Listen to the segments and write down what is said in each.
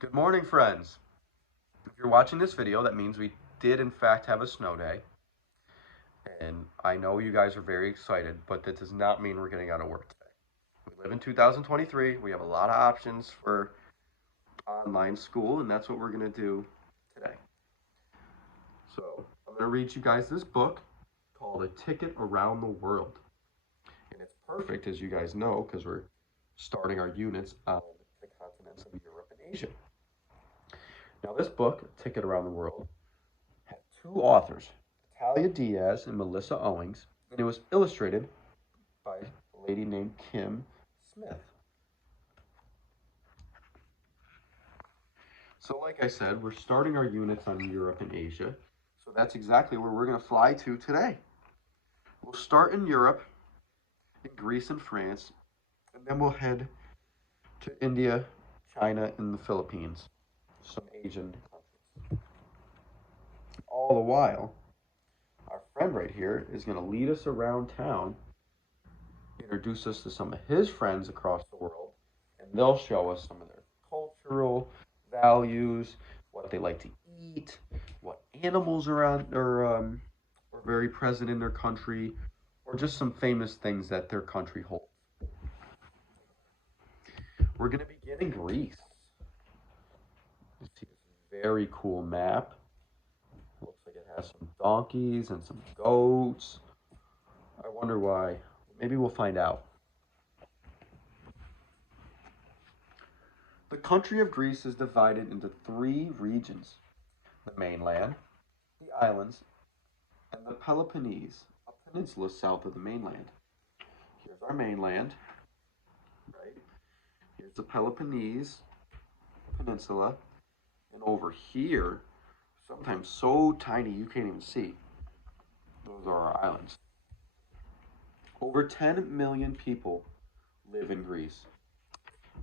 Good morning, friends. If you're watching this video, that means we did in fact have a snow day. And I know you guys are very excited, but that does not mean we're getting out of work today. We live in 2023. We have a lot of options for online school, and that's what we're going to do today. So I'm going to read you guys this book called A Ticket Around the World. And it's perfect, as you guys know, because we're starting our units on the continents of Europe and Asia. Now, this book, Ticket Around the World, had two authors, Talia Diaz and Melissa Owings, and it was illustrated by a lady named Kim Smith. So, like I said, we're starting our units on Europe and Asia. So that's exactly where we're going to fly to today. We'll start in Europe, in Greece and France, and then we'll head to India, China, and the Philippines, some Asian countries. All the while, our friend right here is going to lead us around town, introduce us to some of his friends across the world, and they'll show us some of their cultural values, what they like to eat, what animals are very present in their country, or just some famous things that their country holds. We're going to begin in Greece. You see this very cool map. Looks like it has some donkeys and some goats. I wonder why. Maybe we'll find out. The country of Greece is divided into three regions: the mainland, the islands, and the Peloponnese, a peninsula south of the mainland. Here's our mainland, right? Here's the Peloponnese Peninsula, and over here, sometimes so tiny you can't even see, those are our islands. Over 10 million people live in Greece,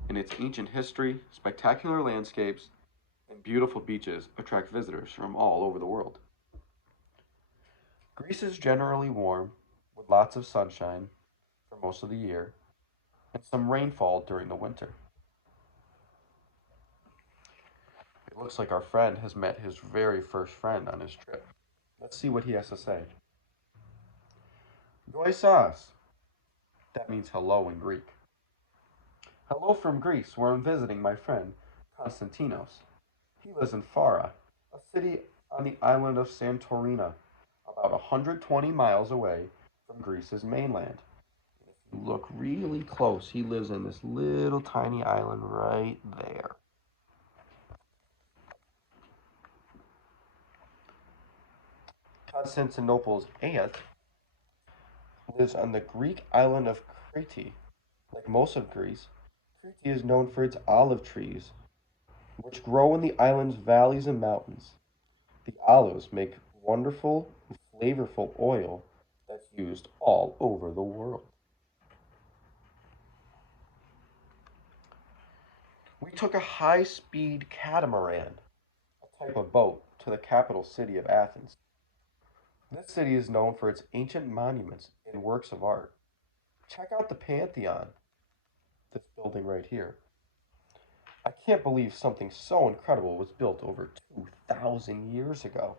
and its ancient history, spectacular landscapes, and beautiful beaches attract visitors from all over the world. Greece is generally warm, with lots of sunshine for most of the year, and some rainfall during the winter. It looks like our friend has met his very first friend on his trip. Let's see what he has to say. Goisas. That means hello in Greek. Hello from Greece, where I'm visiting my friend, Konstantinos. He lives in Fara, a city on the island of Santorini, about 120 miles away from Greece's mainland. If you look really close, he lives in this little tiny island right there. Constantinople's aunt lives on the Greek island of Crete. Like most of Greece, Crete is known for its olive trees, which grow in the island's valleys and mountains. The olives make wonderful, flavorful oil that's used all over the world. We took a high-speed catamaran, a type of boat, to the capital city of Athens. This city is known for its ancient monuments and works of art. Check out the Pantheon, this building right here. I can't believe something so incredible was built over 2,000 years ago.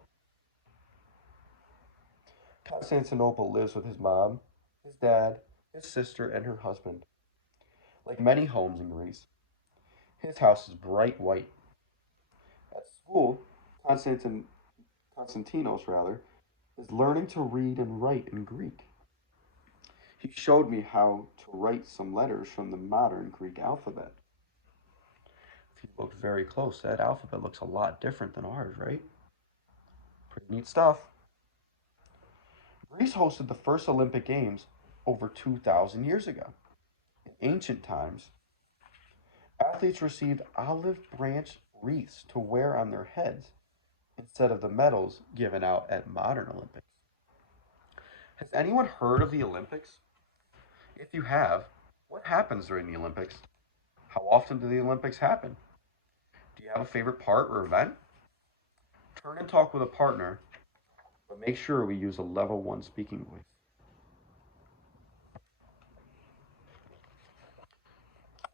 Constantinople lives with his mom, his dad, his sister, and her husband. Like many homes in Greece, his house is bright white. At school, Constantinos is learning to read and write in Greek. He showed me how to write some letters from the modern Greek alphabet. If you look very close, that alphabet looks a lot different than ours, right? Pretty neat stuff. Greece hosted the first Olympic Games over 2,000 years ago. In ancient times, athletes received olive branch wreaths to wear on their heads instead of the medals given out at modern Olympics. Has anyone heard of the Olympics? If you have, what happens during the Olympics? How often do the Olympics happen? Do you have a favorite part or event? Turn and talk with a partner, but make sure we use a level 1 speaking voice.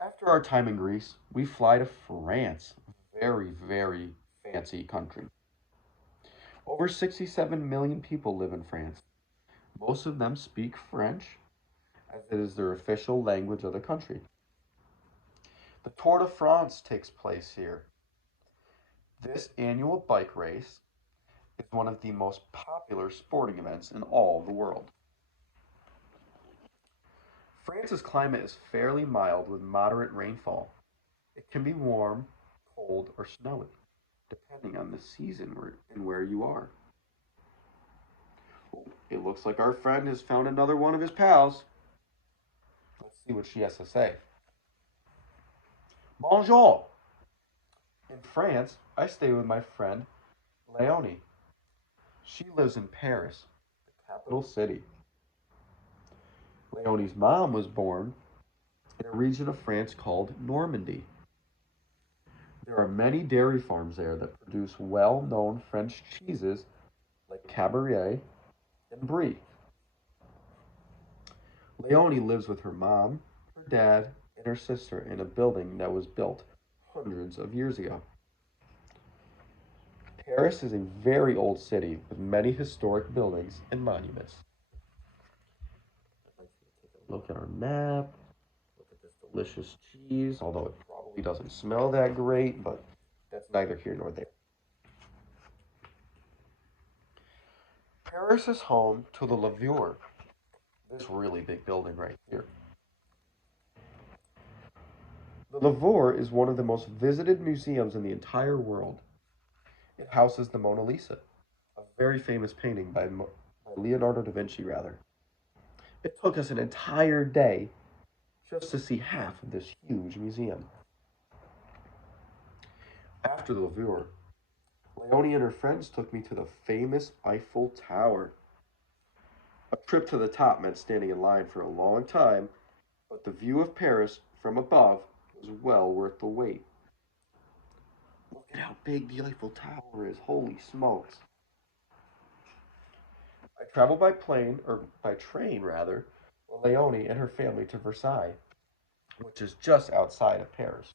After our time in Greece, we fly to France, a very, very fancy country. Over 67 million people live in France. Most of them speak French, as it is their official language of the country. The Tour de France takes place here. This annual bike race is one of the most popular sporting events in all the world. France's climate is fairly mild with moderate rainfall. It can be warm, cold, or snowy, depending on the season and where you are. It looks like our friend has found another one of his pals. Let's see what she has to say. Bonjour! In France, I stay with my friend Leonie. She lives in Paris, the capital city. Leonie's mom was born in a region of France called Normandy. There are many dairy farms there that produce well-known French cheeses like Cabaret and Brie. Leonie lives with her mom, her dad, and her sister in a building that was built hundreds of years ago. Paris is a very old city with many historic buildings and monuments. Look at our map. Look at this delicious cheese, although it probably doesn't smell that great, but that's neither here nor there. Paris is home to the Louvre, this really big building right here. The Louvre is one of the most visited museums in the entire world. It houses the Mona Lisa, a very famous painting by Leonardo da Vinci, rather. It took us an entire day just to see half of this huge museum. After the Louvre, Leonie and her friends took me to the famous Eiffel Tower. A trip to the top meant standing in line for a long time, but the view of Paris from above was well worth the wait. Look at how big the Eiffel Tower is. Holy smokes. I traveled by plane, or by train rather, with Leonie and her family to Versailles, which is just outside of Paris.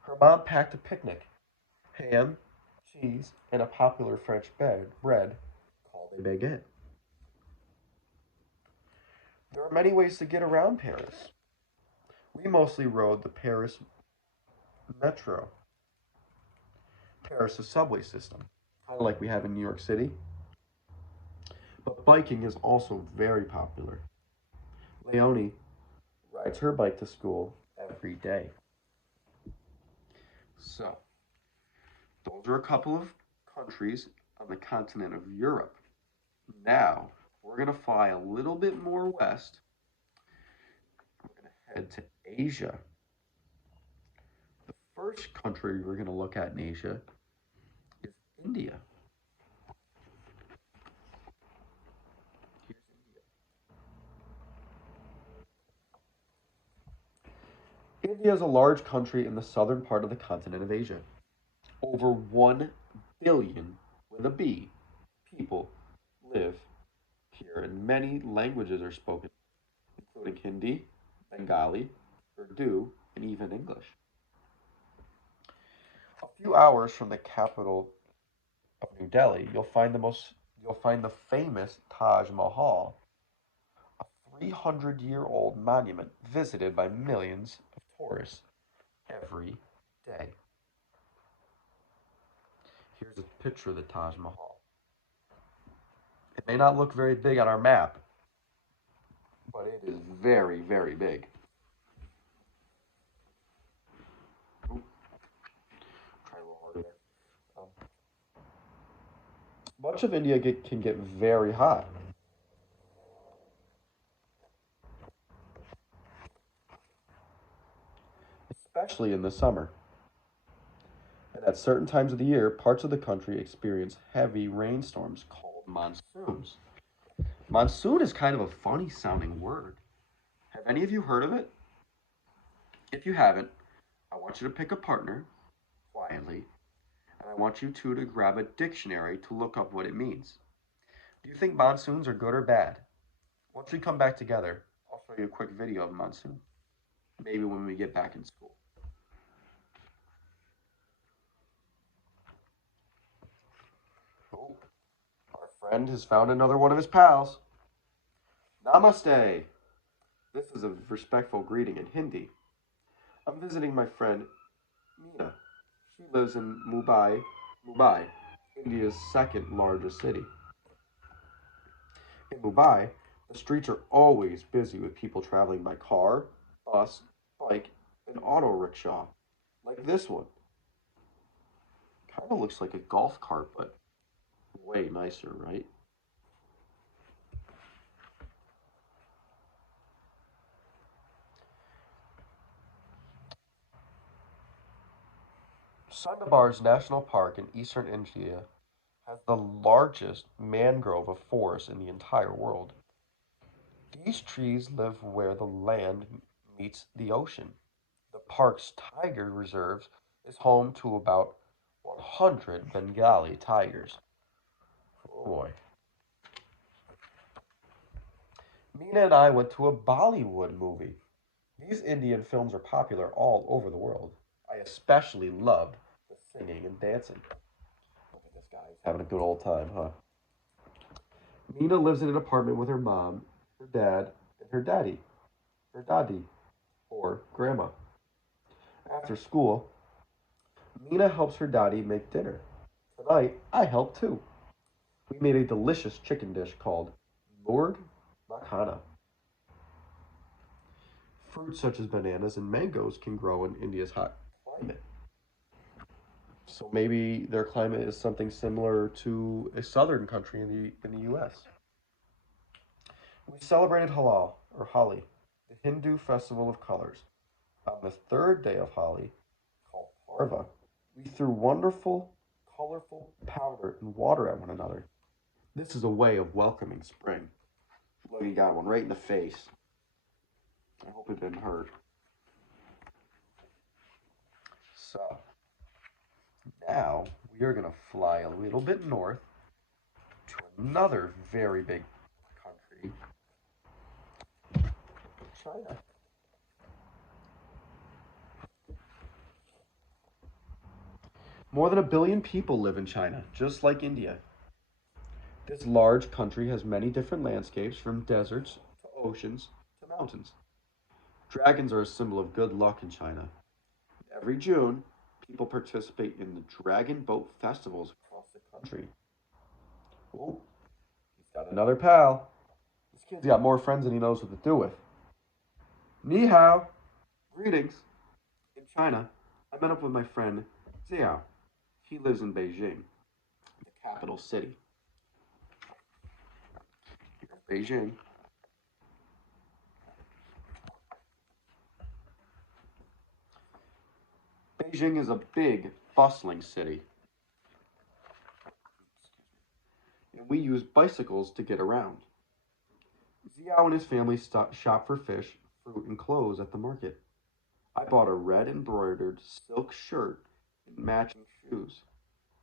Her mom packed a picnic: ham, cheese, and a popular French bread called a baguette. There are many ways to get around Paris. We mostly rode the Paris Metro, Paris' subway system, kind of like we have in New York City. But biking is also very popular. Leonie rides her bike to school every day. So, those are a couple of countries on the continent of Europe. Now, we're going to fly a little bit more west. We're going to head to Asia. The first country we're going to look at in Asia is India. Here's India. India is a large country in the southern part of the continent of Asia. Over 1 billion, with a B, people live here, and many languages are spoken, including Hindi, Bengali, Urdu, and even English. A few hours from the capital of New Delhi, you'll find the famous Taj Mahal, a 300-year-old monument visited by millions of tourists every day. Here's a picture of the Taj Mahal. It may not look very big on our map, but it is very, very big. Ooh, try a little harder there. Much of India can get very hot. Especially in the summer. And at certain times of the year, parts of the country experience heavy rainstorms called monsoons. Monsoon is kind of a funny sounding word. Have any of you heard of it? If you haven't, I want you to pick a partner quietly, and I want you two to grab a dictionary to look up what it means. Do you think monsoons are good or bad? Once we come back together, I'll show you a quick video of monsoon. Maybe when we get back in school. Friend has found another one of his pals. Namaste. This is a respectful greeting in Hindi. I'm visiting my friend Meena. She lives in Mumbai, India's second largest city. In Mumbai, the streets are always busy with people traveling by car, bus, bike, and auto rickshaw. Like this one. Kind of looks like a golf cart, but way nicer, right? Sundarbans National Park in eastern India has the largest mangrove forest in the entire world. These trees live where the land meets the ocean. The park's tiger reserves is home to about 100 Bengali tigers. Oh boy. Mina and I went to a Bollywood movie. These Indian films are popular all over the world. I especially loved the singing and dancing. Look at this guy. He's having a good old time, huh? Mina lives in an apartment with her mom, her dad, and her daddy, or grandma. After school, Mina helps her daddy make dinner. Tonight, I help too. We made a delicious chicken dish called Lord Makhana. Fruits such as bananas and mangoes can grow in India's hot climate. So maybe their climate is something similar to a southern country in the U.S. We celebrated Halal or Holi, the Hindu festival of colors. On the third day of Holi, called Parva, we threw wonderful, colorful powder and water at one another. This is a way of welcoming spring. Look, he got one right in the face. I hope it didn't hurt. So, now we are going to fly a little bit north to another very big country, China. More than 1 billion people live in China, just like India. This large country has many different landscapes, from deserts to oceans to mountains. Dragons are a symbol of good luck in China. Every June, people participate in the dragon boat festivals across the country. Oh, he's got another pal. This kid's got more friends than he knows what to do with. Ni hao. Greetings. In China, I met up with my friend Xiao. He lives in Beijing, the capital city. Here's Beijing. Beijing is a big, bustling city, and we use bicycles to get around. Xiao and his family shop for fish, fruit, and clothes at the market. I bought a red embroidered silk shirt and matching shoes.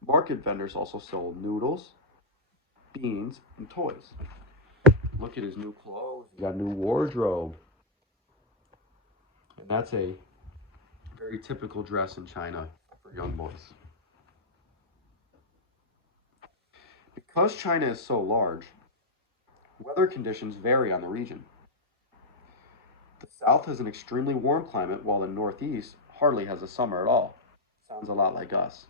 Market vendors also sell noodles, beans, and toys. Look at his new clothes. He got a new wardrobe. And that's a very typical dress in China for young boys. Because China is so large, weather conditions vary on the region. The south has an extremely warm climate, while the northeast hardly has a summer at all. Sounds a lot like us.